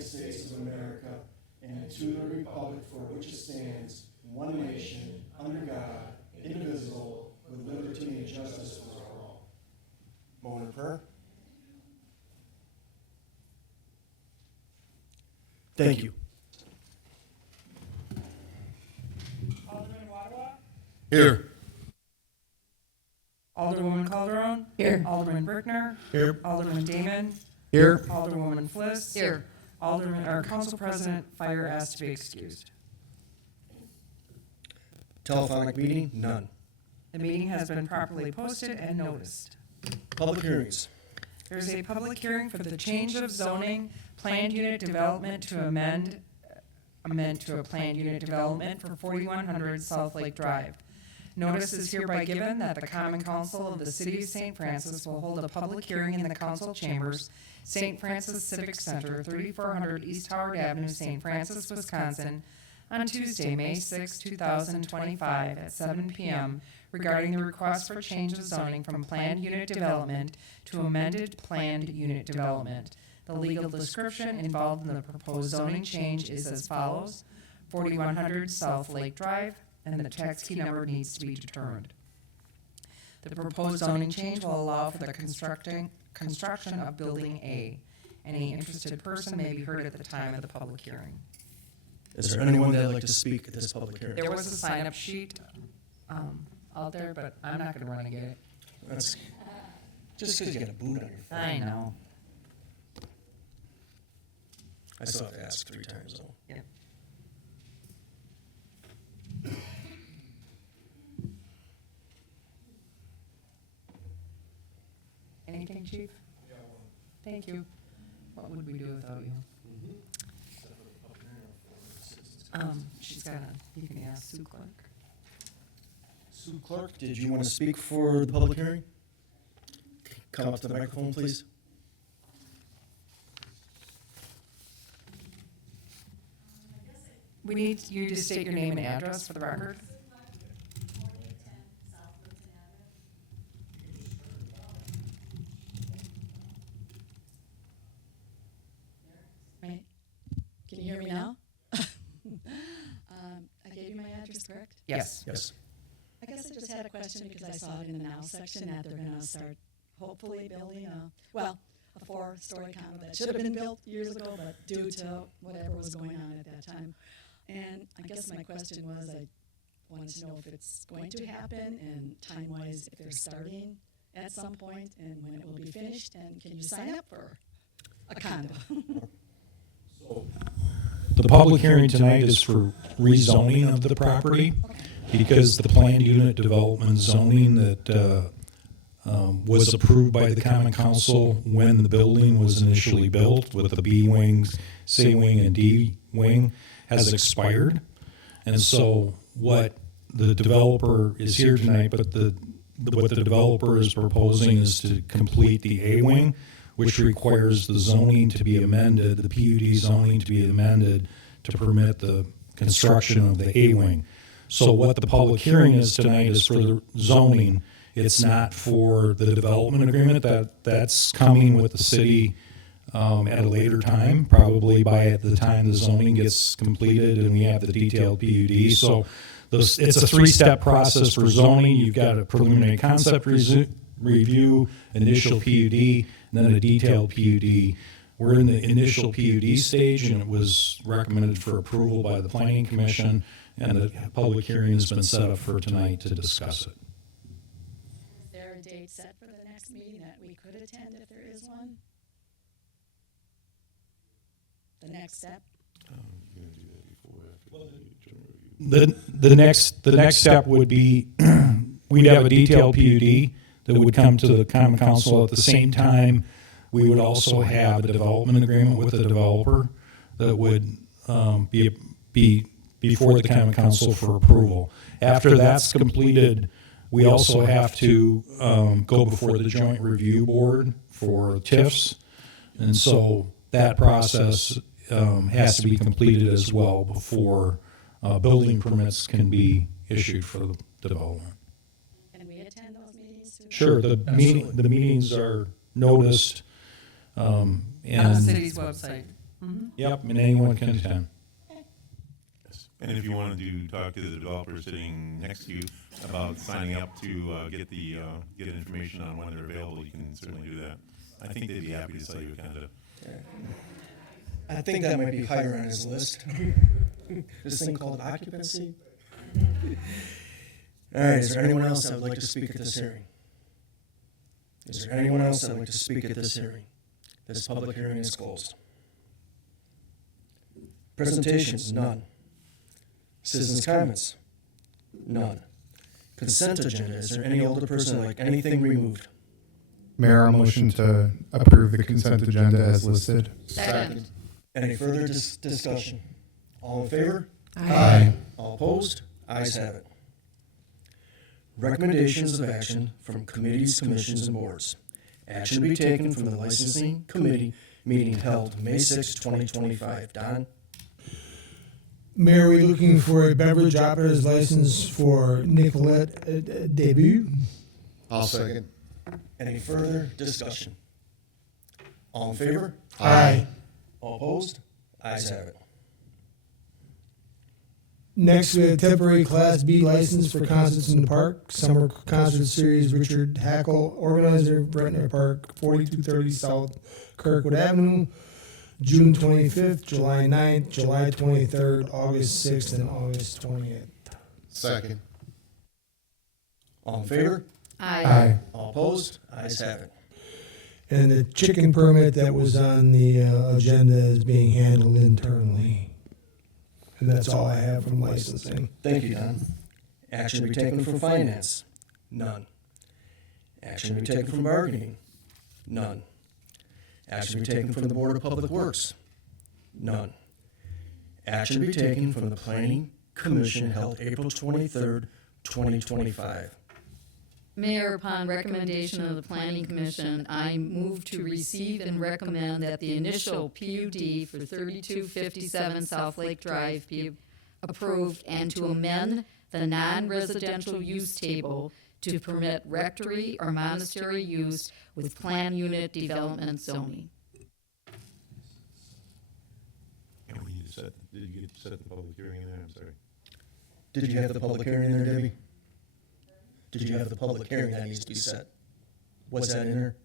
United States of America and to the republic for which it stands, one nation, under God, indivisible, with liberty and justice for all. Moment of prayer. Thank you. Alderman Wattawa? Here. Alderwoman Calderon? Here. Alderman Brickner? Here. Alderman Damon? Here. Alderwoman Fliss? Here. Council President Fire asked to be excused. Telephonic meeting, none. The meeting has been properly posted and noticed. Public hearings. There is a public hearing for the change of zoning, planned unit development to amend to a planned unit development for 4100 South Lake Drive. Notice is hereby given that the Common Council of the City of St. Francis will hold a public hearing in the council chambers, St. Francis Civic Center, 3400 East Howard Avenue, St. Francis, Wisconsin, on Tuesday, May 6, 2025, at 7 p.m. regarding the request for change of zoning from planned unit development to amended planned unit development. The legal description involved in the proposed zoning change is as follows: 4100 South Lake Drive, and the tax key number needs to be determined. The proposed zoning change will allow for the construction of Building A. Any interested person may be heard at the time of the public hearing. Is there anyone that would like to speak at this public hearing? There was a sign-up sheet out there, but I'm not going to run and get it. That's just because you got a boot on your phone. I know. I still have to ask 3 times though. Yep. Anything, Chief? Yeah, thank you. What would we do without you? You can ask Sue Clark. Sue Clark, did you want to speak for the public hearing? Come up to the microphone, please. We need you to state your name and address for the record. Right. Can you hear me now? I gave you my address, correct? Yes. Yes. I guess I just had a question because I saw it in the now section that they're going to start hopefully building a 4-story condo that should have been built years ago, but due to whatever was going on at that time. And I guess my question was, I wanted to know if it's going to happen and time-wise if they're starting at some point and when it will be finished, and can you sign up for a condo? The public hearing tonight is for rezoning of the property because the planned unit development zoning that was approved by the Common Council when the building was initially built with the B wing, C wing, and D wing has expired. And so what the developer is here tonight, but what the developer is proposing is to complete the A wing, which requires the zoning to be amended, the PUD zoning to be amended to permit the construction of the A wing. So what the public hearing is tonight is for the zoning. It's not for the development agreement. That's coming with the city at a later time, probably by the time the zoning gets completed and we have the detailed PUD. So it's a 3-step process for zoning. You've got a preliminary concept review, initial PUD, and then a detailed PUD. We're in the initial PUD stage, and it was recommended for approval by the Planning Commission, and the public hearing has been set up for tonight to discuss it. Is there a date set for the next meeting that we could attend if there is one? The next step? The next step would be we'd have a detailed PUD that would come to the Common Council at the same time. We would also have a development agreement with the developer that would be before the Common Council for approval. After that's completed, we also have to go before the Joint Review Board for TIFs. And so that process has to be completed as well before building permits can be issued for the development. Can we attend those meetings too? Sure, the meetings are noticed. On the city's website. Yep, and anyone can attend. And if you wanted to talk to the developer sitting next to you about signing up to get information on when they're available, you can certainly do that. I think they'd be happy to sell you a condo. I think that might be higher on his list. This thing called occupancy. All right, is there anyone else that would like to speak at this hearing? Is there anyone else that would like to speak at this hearing? This public hearing is closed. Presentations, none. Citizens' comments, none. Consent agenda, is there any older person that would like anything removed? Mayor, I'll motion to approve the consent agenda as listed. Second. Any further discussion? All in favor? Aye. All opposed? Ayes have it. Recommendations of action from committees, commissions, and boards. Action to be taken from the licensing committee meeting held May 6, 2025. Don? Mayor, we're looking for a beverage operator's license for Nicolette Debut. I'll second. Any further discussion? All in favor? Aye. All opposed? Ayes have it. Next, we have temporary Class B license for concerts in the park. Summer Concert Series, Richard Hackle, organizer, Brentnor Park, 4230 South Kirkwood Avenue, June 25th, July 9th, July 23rd, August 6th, and August 20th. Second. All in favor? Aye. All opposed? Ayes have it. And the chicken permit that was on the agenda is being handled internally. And that's all I have from licensing. Thank you, Don. Action to be taken from finance? None. Action to be taken from bargaining? None. Action to be taken from the Board of Public Works? None. Action to be taken from the Planning Commission held April 23rd, 2025. Mayor, upon recommendation of the Planning Commission, I move to receive and recommend that the initial PUD for 3257 South Lake Drive be approved and to amend the non-residential use table to permit rectory or monastery use with plan unit development zoning. And we need to set, did you get set the public hearing in there? I'm sorry. Did you have the public hearing there, Debbie? Did you have the public hearing that needs to be set? Was that in there?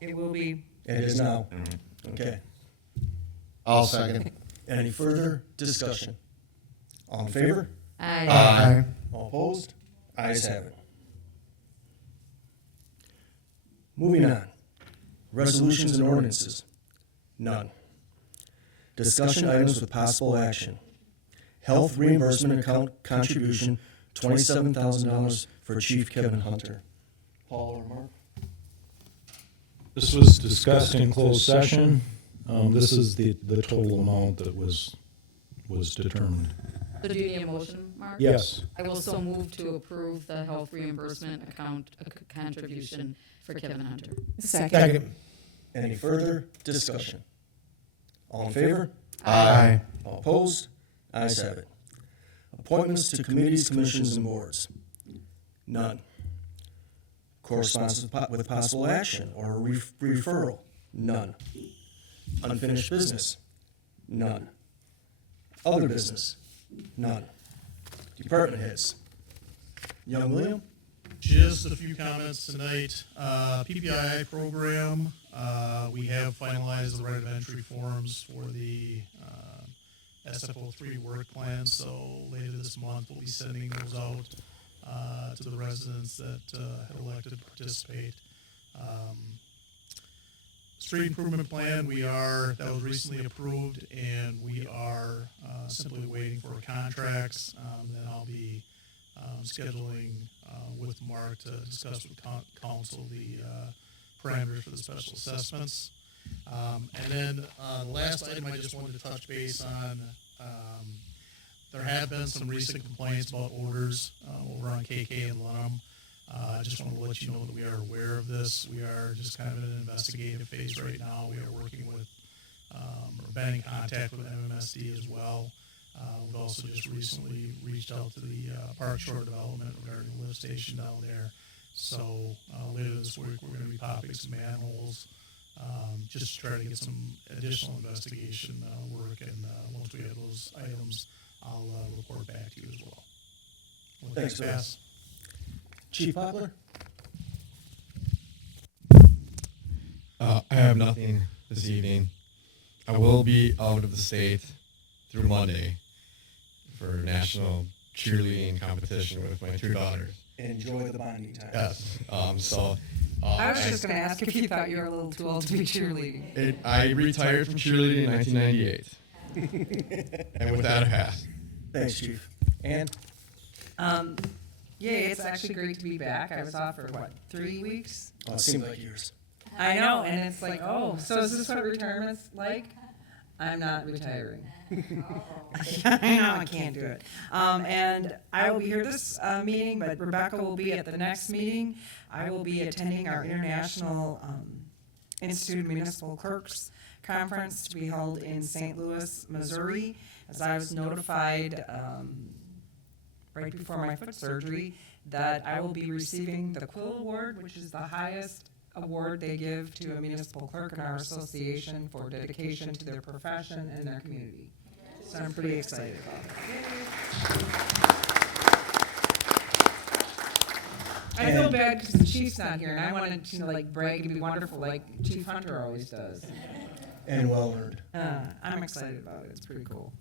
It will be. It is now. Okay. I'll second. Any further discussion? All in favor? Aye. Aye. All opposed? Ayes have it. Moving on. Resolutions and ordinances? None. Discussion items with possible action. Health reimbursement account contribution, $27,000 for Chief Kevin Hunter. Paul or Mark? This was discussed in closed session. This is the total amount that was determined. So do you need a motion, Mark? Yes. I will so move to approve the health reimbursement account contribution for Kevin Hunter. Second. Any further discussion? All in favor? Aye. All opposed? Ayes have it. Appointments to committees, commissions, and boards? None. Correspondence with possible action or referral? None. Unfinished business? None. Other business? None. Department heads? Young William? Just a few comments tonight. PPII program, we have finalized the right of entry forms for the SFO3 work plan, so later this month we'll be sending those out to the residents that had elected to participate. Street improvement plan, that was recently approved, and we are simply waiting for contracts. Then I'll be scheduling with Mark to discuss with council the parameters for the special assessments. And then the last item I just wanted to touch base on, there have been some recent complaints about odors over on KK and Lunham. I just want to let you know that we are aware of this. We are just kind of in an investigative phase right now. We are working with, or been in contact with MMSD as well. We've also just recently reached out to the Park Shore Development regarding the lift station down there. So later this week, we're going to be popping some manholes just to try to get some additional investigation work, and once we have those items, I'll report back to you as well. Well, Thanks, Chris. Bass. Chief Poplar? I have nothing this evening. I will be out of the state through Monday for national cheerleading competition with my 2 daughters. Enjoy the bonding time. Yes. I was just going to ask if you thought you were a little too old to be cheerleading. I retired from cheerleading in 1998. And with that, I pass. Thanks, Chief. And Yeah, it's actually great to be back. I was off for, 3 weeks? oh, it seemed like years. I know, and it's like, oh, so is this what retirement's like? I'm not retiring. I know, I can't do it. And I will be here this meeting, but Rebecca will be at the next meeting. I will be attending our International Institute of Municipal Clerks Conference to be held in St. Louis, Missouri. As I was notified right before my foot surgery that I will be receiving the Quill Award, which is the highest award they give to a municipal clerk in our association for dedication to their profession and their community. So I'm pretty excited about it. I feel bad because the chief's not here, and I wanted to brag and be wonderful like Chief Hunter always does. And well earned. I'm excited about it. It's pretty cool.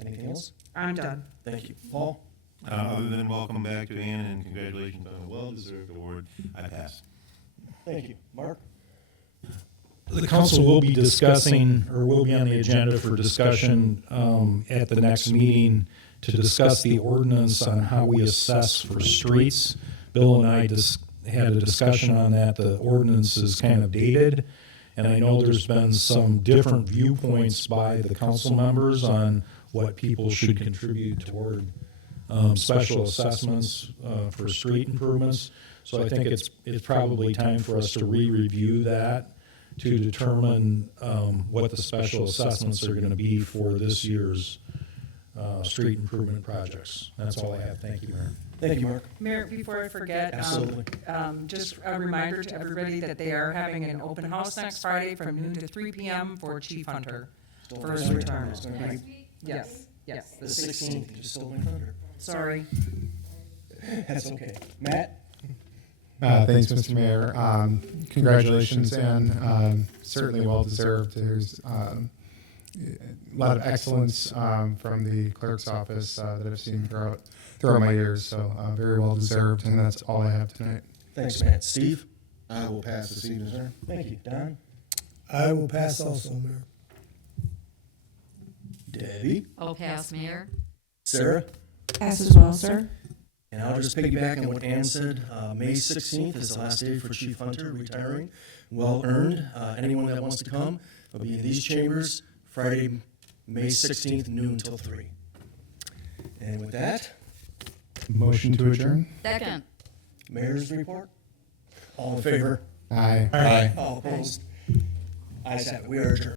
Anything else? I'm done. Thank you. Paul? Other than welcome back to Ann and congratulations on a well-deserved award, I pass. Thank you. Mark? The council will be discussing, or will be on the agenda for discussion at the next meeting to discuss the ordinance on how we assess for streets. Bill and I had a discussion on that. The ordinance is kind of dated, and I know there's been some different viewpoints by the council members on what people should contribute toward special assessments for street improvements. So I think it's probably time for us to re-review that to determine what the special assessments are going to be for this year's street improvement projects. That's all I have. Thank you, Mayor. Thank you, Mark. Mayor, before I forget, Absolutely. just a reminder to everybody that they are having an open house next Friday from noon to 3 p.m. for Chief Hunter for his retirement. It's gonna be Yes, the 16th. You just stole my thunder. sorry. That's okay. Matt? Thanks, Mr. Mayor. Congratulations, and certainly well deserved. There's a lot of excellence from the clerk's office that I've seen throughout my years, so very well deserved, and that's all I have tonight. Thanks, Matt. Steve? I will pass this evening, sir. Thank you. Don? I will pass also, Mayor. Debbie? I'll pass, Mayor. Sarah? Pass as well, sir. And I'll just piggyback on what Ann said. May 16th is the last day for Chief Hunter retiring. Well earned. Anyone that wants to come will be in these chambers Friday, May 16th, noon till 3. And with that, Motion to adjourn? Second. Mayor's report. All in favor? Aye. All opposed? Ayes have it. We are adjourned.